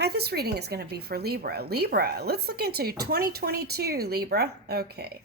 Hi, this reading is going to be for Libra. Libra, let's look into 2022, Libra. Okay.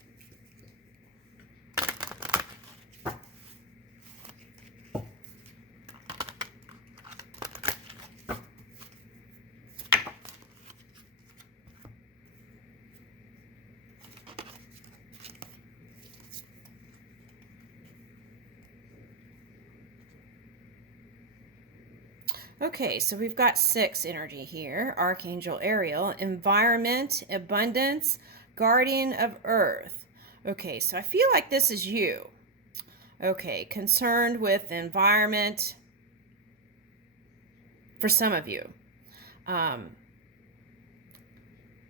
Okay, so we've got 6 energy here. Archangel Ariel, environment, abundance, guardian of earth. Okay, so I feel like this is you. Okay, concerned with the environment for some of you.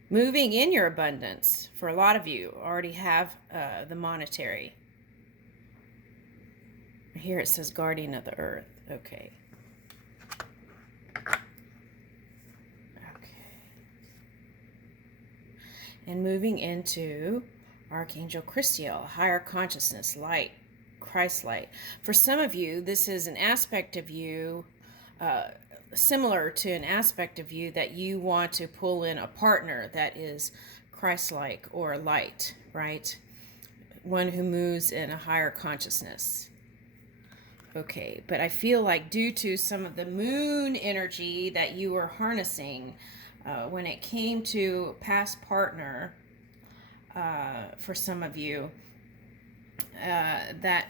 Moving in your abundance for a lot of you already have the monetary. Here it says guardian of the earth. Okay. And moving into Archangel Christiel, higher consciousness, light, Christ light. For some of you, this is an aspect of you, similar to an aspect of you that you want to pull in a partner that is Christ-like or light, right? One who moves in a higher consciousness. Okay, but I feel like due to some of the moon energy that you were harnessing, when it came to past partner, for some of you, that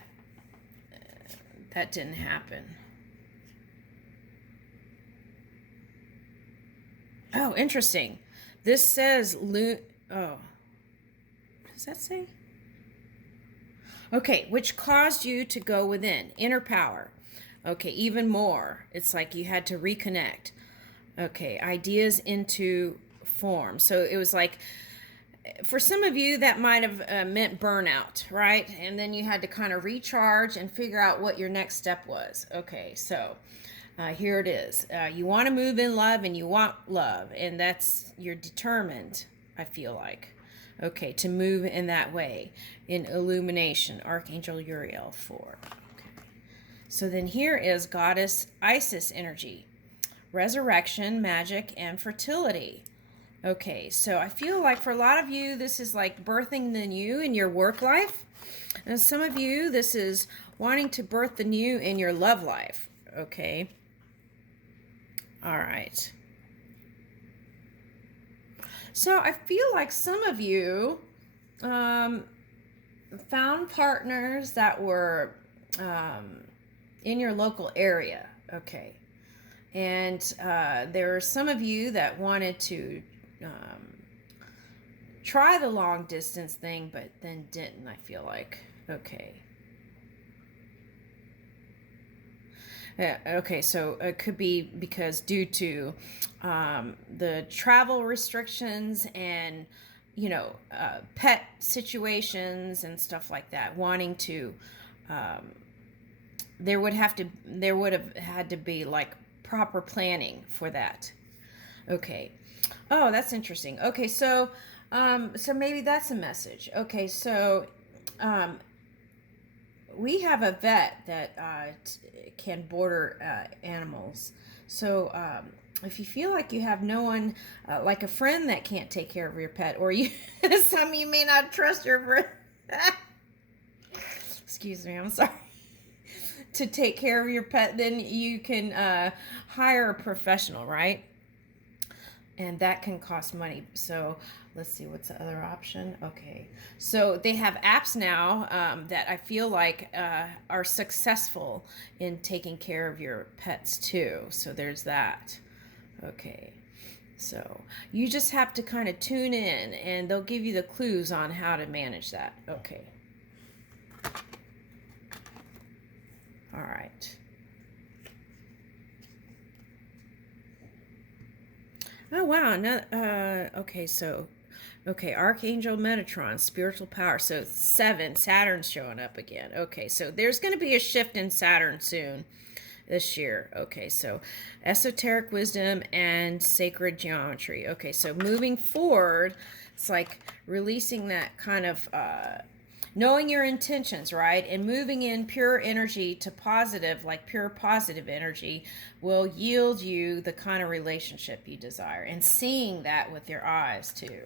didn't happen. Oh, interesting. This says oh, what does that say? Okay, which caused you to go within, inner power. Okay, even more. It's like you had to reconnect. Okay, ideas into form. So it was like, for some of you, that might have meant burnout, right? And then you had to kind of recharge and figure out what your next step was. Okay, so here it is. You want to move in love and you want love, and you're determined, I feel like. Okay, to move in that way. In illumination, Archangel Uriel 4. Okay. So then here is Goddess Isis energy. Resurrection, magic, and fertility. Okay, so I feel like for a lot of you, this is like birthing the new in your work life. And some of you, this is wanting to birth the new in your love life. Okay. All right. So I feel like some of you found partners that were in your local area. Okay. And there are some of you that wanted to try the long distance thing, but then didn't, I feel like. Okay. Okay, so it could be because due to the travel restrictions and, pet situations and stuff like that, wanting to, there would have had to be like proper planning for that. Okay. Oh, that's interesting. Okay, so maybe that's a message. Okay, so we have a vet that can border animals. So if you feel like you have no one, like a friend that can't take care of your pet, or you, some of you may not trust your friend. Excuse me, I'm sorry. To take care of your pet, then you can hire a professional, right? And that can cost money. So let's see, what's the other option? Okay, so they have apps now that I feel like are successful in taking care of your pets too. So there's that. Okay, so you just have to kind of tune in and they'll give you the clues on how to manage that. Okay. All right. Oh, wow. No, okay, Archangel Metatron, spiritual power. So 7, Saturn's showing up again. Okay, so there's going to be a shift in Saturn soon this year. Okay, so esoteric wisdom and sacred geometry. Okay, so moving forward, it's like releasing that kind of knowing your intentions, right? And moving in pure energy to positive, like pure positive energy, will yield you the kind of relationship you desire. And seeing that with your eyes, too.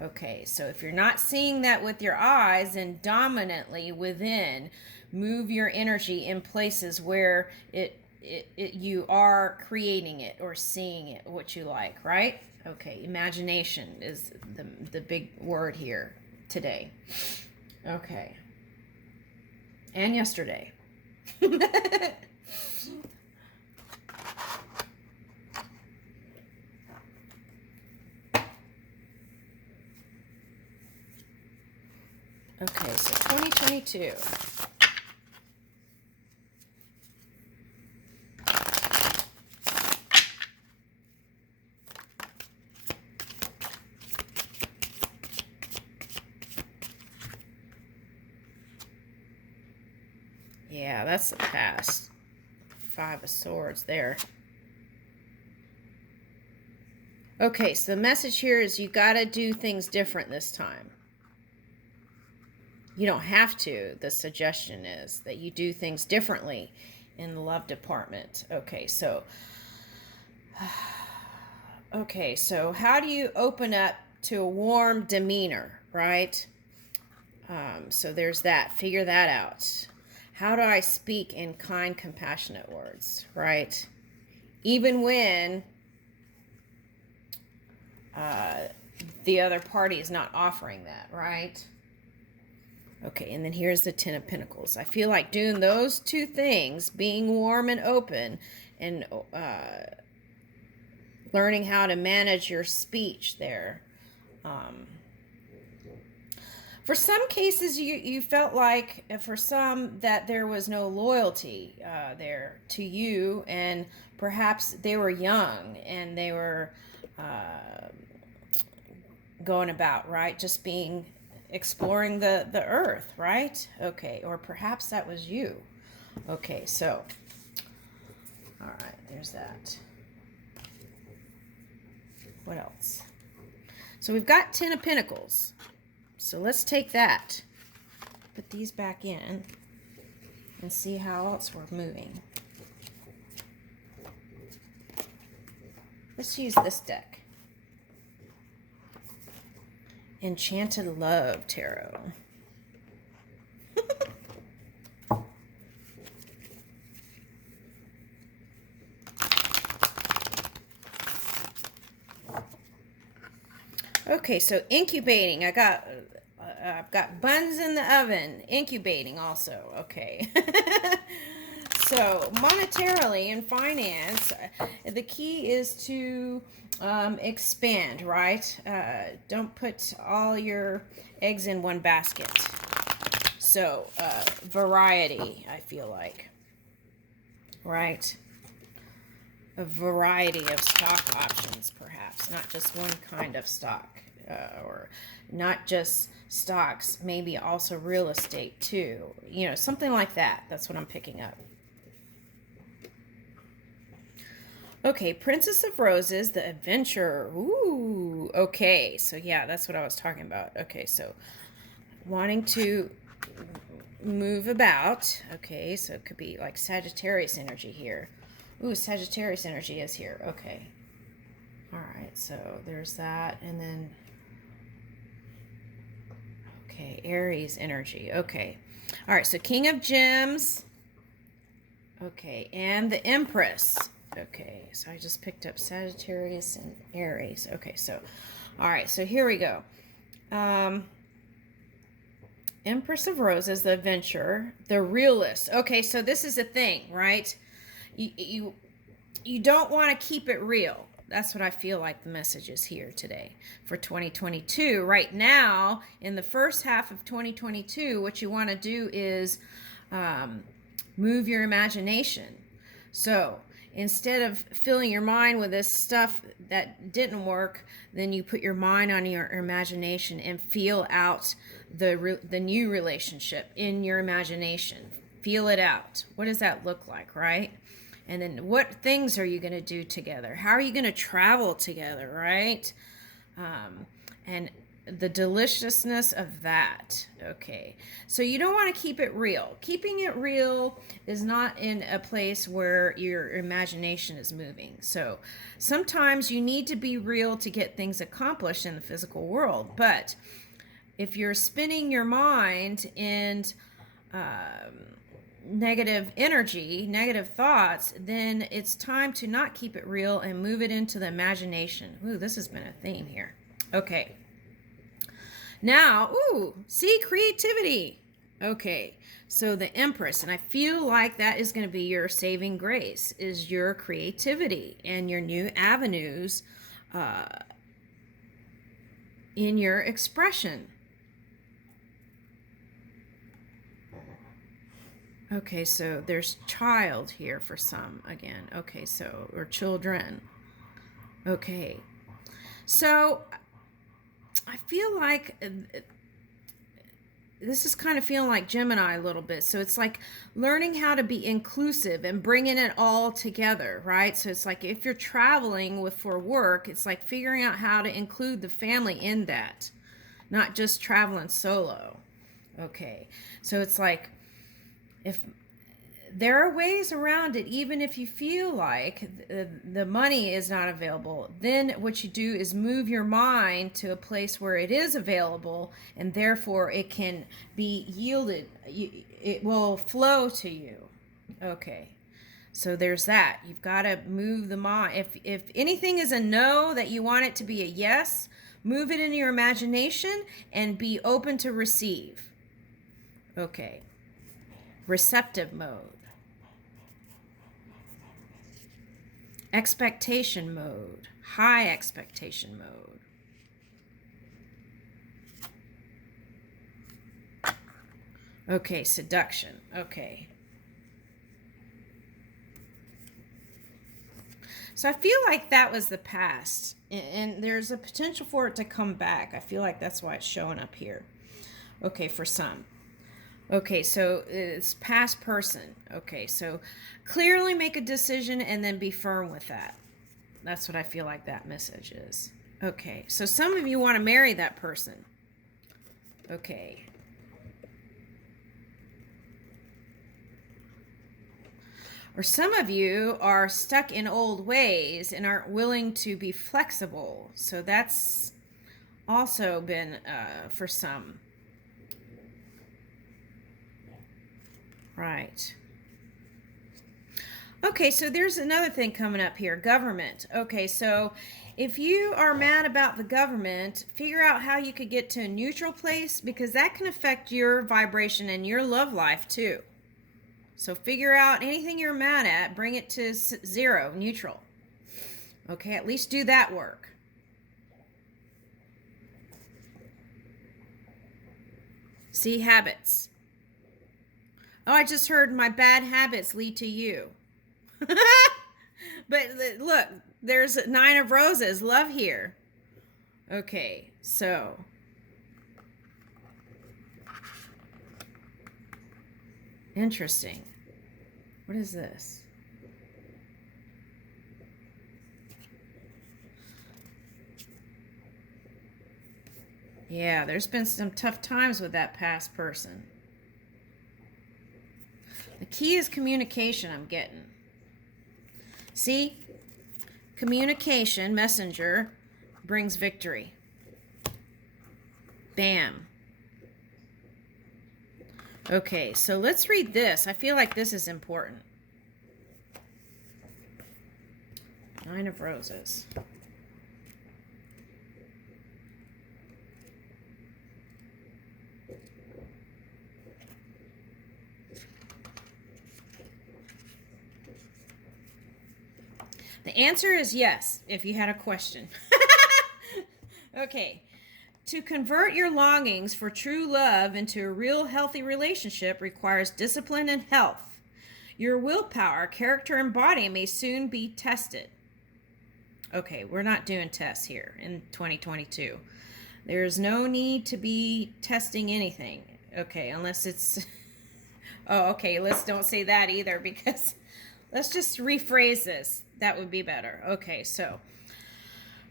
Okay, so if you're not seeing that with your eyes, then dominantly within, move your energy in places where you are creating it or seeing it, what you like, right? Okay, imagination is the big word here today. Okay. And yesterday. Okay, so 2022. Yeah, that's the past. 5 of Swords there. Okay, so the message here is you got to do things different this time. You don't have to. The suggestion is that you do things differently in the love department. Okay, so how do you open up to a warm demeanor, right? So there's that. Figure that out. How do I speak in kind, compassionate words, right? Even when the other party is not offering that, right? Okay, and then here's the Ten of Pentacles. I feel like doing those two things, being warm and open, and learning how to manage your speech there. For some cases, you felt like, for some, that there was no loyalty there to you, and perhaps they were young, and they were going about, right? Just exploring the earth, right? Okay, or perhaps that was you. Okay, so, all right, there's that. What else? So we've got Ten of Pentacles. So let's take that, put these back in, and see how else we're moving. Let's use this deck. Enchanted Love Tarot. Okay, so incubating. I've got buns in the oven. Incubating also. Okay. So monetarily in finance, the key is to expand, right? Don't put all your eggs in one basket. So variety, I feel like, right? A variety of stock options, perhaps, not just one kind of stock, or not just stocks, maybe also real estate too, you know, something like that. That's what I'm picking up. Okay, Princess of Roses, the Adventurer. Ooh, okay, so yeah, that's what I was talking about. Okay, so wanting to move about. Okay, so it could be like Sagittarius energy here. Ooh, Sagittarius energy is here. Okay. All right, so there's that. And then, okay, Aries energy. Okay. All right, so King of Gems. Okay, and the Empress. Okay, so I just picked up Sagittarius and Aries. Okay, so, all right, so here we go. Empress of Roses, the Adventurer, the Realist. Okay, so this is a thing, right? You don't want to keep it real. That's what I feel like the message is here today for 2022. Right now, in the first half of 2022, what you want to do is move your imagination. So instead of filling your mind with this stuff that didn't work, then you put your mind on your imagination and feel out the new relationship in your imagination. Feel it out. What does that look like, right? And then what things are you going to do together? How are you going to travel together, right? And the deliciousness of that. Okay, so you don't want to keep it real. Keeping it real is not in a place where your imagination is moving. So sometimes you need to be real to get things accomplished in the physical world. But if you're spinning your mind in negative energy, negative thoughts, then it's time to not keep it real and move it into the imagination. Ooh, this has been a theme here. Okay. Now, ooh, see, creativity. Okay, so the Empress, and I feel like that is going to be your saving grace, is your creativity and your new avenues in your expression. Okay, so there's child here for some again. Okay, so, or children. Okay, so I feel like this is kind of feeling like Gemini a little bit. So it's like learning how to be inclusive and bringing it all together, right? So it's like if you're traveling for work, it's like figuring out how to include the family in that, not just traveling solo. Okay, so it's like if there are ways around it, even if you feel like the money is not available, then what you do is move your mind to a place where it is available, and therefore it can be yielded. It will flow to you. Okay, so there's that. You've got to move the mind. If anything is a no that you want it to be a yes, move it into your imagination and be open to receive. Okay. Receptive mode. Expectation mode. High expectation mode. Okay, seduction. Okay. So I feel like that was the past, and there's a potential for it to come back. I feel like that's why it's showing up here. Okay, for some. Okay, so it's past person. Okay, so clearly make a decision and then be firm with that. That's what I feel like that message is. Okay, so some of you want to marry that person. Okay. Or some of you are stuck in old ways and aren't willing to be flexible. So that's also been for some. Right. Okay, so there's another thing coming up here, government. Okay, so if you are mad about the government, figure out how you could get to a neutral place, because that can affect your vibration and your love life too. So figure out anything you're mad at, bring it to zero, neutral. Okay, at least do that work. See, habits. Oh, I just heard my bad habits lead to you. But look, there's 9 of Roses, love here. Okay, so interesting. What is this? Yeah, there's been some tough times with that past person. The key is communication, I'm getting. See? Communication, messenger, brings victory. Bam. Okay, so let's read this. I feel like this is important. 9 of Roses. The answer is yes, if you had a question. Okay. To convert your longings for true love into a real healthy relationship requires discipline and health. Your willpower, character, and body may soon be tested. Okay, we're not doing tests here in 2022. There's no need to be testing anything. Okay, unless it's... Oh, okay, let's don't say that either, because let's just rephrase this. That would be better. Okay, so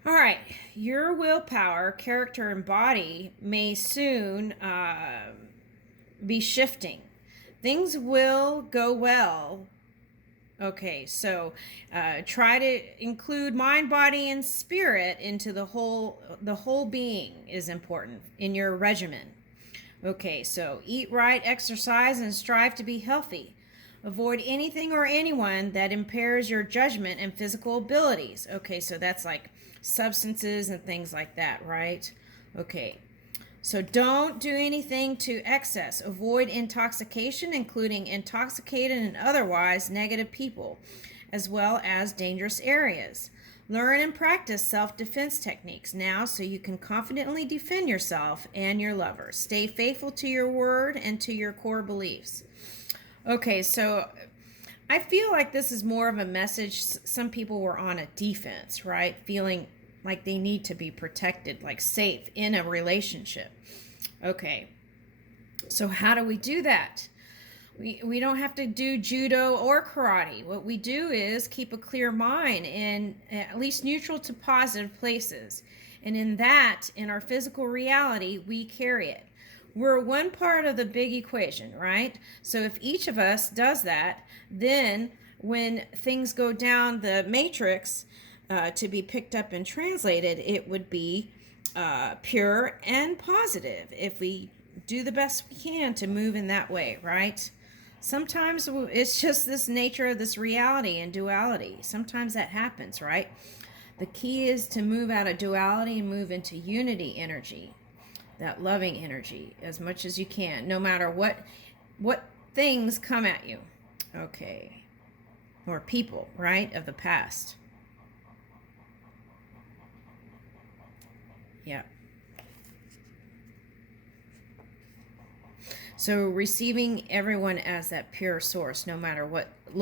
All right, your willpower, character, and body may soon be shifting. Things will go well. Okay, so try to include mind, body, and spirit into the whole. The whole being is important in your regimen. Okay, so eat right, exercise, and strive to be healthy. Avoid anything or anyone that impairs your judgment and physical abilities. Okay, so that's like substances and things like that, right? Okay, so don't do anything to excess. Avoid intoxication, including intoxicated and otherwise negative people, as well as dangerous areas. Learn and practice self-defense techniques now so you can confidently defend yourself and your lover. Stay faithful to your word and to your core beliefs. Okay, so I feel like this is more of a message. Some people were on a defense, right? Feeling like they need to be protected, like safe in a relationship. Okay, so how do we do that? We don't have to do judo or karate. What we do is keep a clear mind in at least neutral to positive places. And in that, in our physical reality, we carry it. We're one part of the big equation, right? So if each of us does that, then when things go down the matrix to be picked up and translated, it would be pure and positive if we do the best we can to move in that way, right? Sometimes it's just this nature of this reality and duality. Sometimes that happens, right? The key is to move out of duality and move into unity energy, that loving energy, as much as you can, no matter what things come at you. Okay. Or people, right, of the past. Yeah. So receiving everyone as that pure source, no matter what it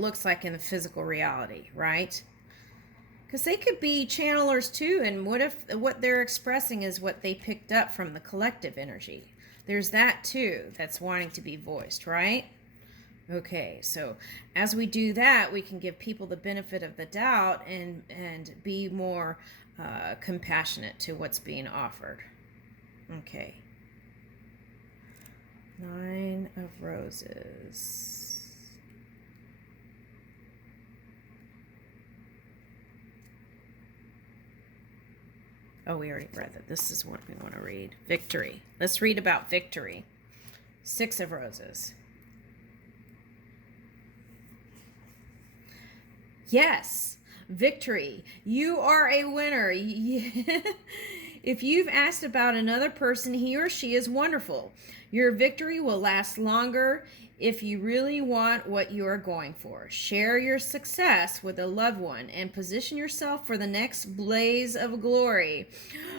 looks like in the physical reality, right? Because they could be channelers too, and what if what they're expressing is what they picked up from the collective energy? There's that too that's wanting to be voiced, right? Okay, so as we do that, we can give people the benefit of the doubt and be more compassionate to what's being offered. Okay. 9 of Roses. Oh, we already read that. This is what we want to read. Victory. Let's read about victory. 6 of Roses. Yes, victory. You are a winner. If you've asked about another person, he or she is wonderful. Your victory will last longer if you really want what you are going for. Share your success with a loved one and position yourself for the next blaze of glory.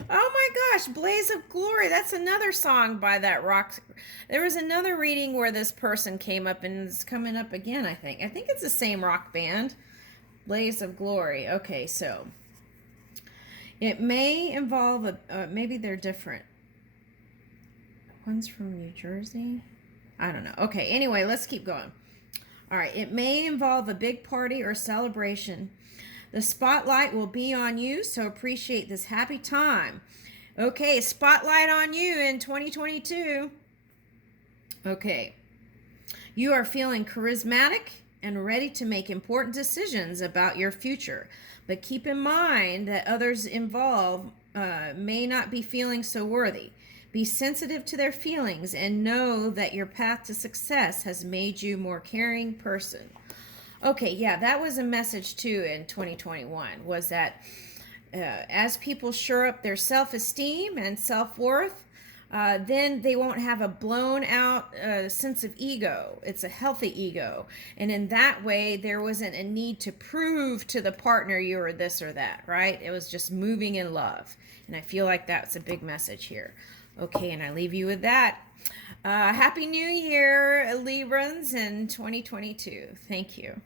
Oh my gosh, Blaze of Glory. That's another song by that rock. There was another reading where this person came up, and it's coming up again, I think. I think it's the same rock band. Blaze of Glory. Okay, so it may involve maybe they're different. One's from New Jersey. I don't know. Okay, anyway, let's keep going. All right, it may involve a big party or celebration. The spotlight will be on you, so appreciate this happy time. Okay, spotlight on you in 2022. Okay. You are feeling charismatic and ready to make important decisions about your future. But keep in mind that others involved may not be feeling so worthy. Be sensitive to their feelings and know that your path to success has made you a more caring person. Okay, yeah, that was a message too in 2021, was that as people shore up their self-esteem and self-worth, then they won't have a blown out sense of ego. It's a healthy ego. And in that way, there wasn't a need to prove to the partner you were this or that, right? It was just moving in love. And I feel like that's a big message here. Okay, and I leave you with that. Happy New Year, Librans, in 2022. Thank you.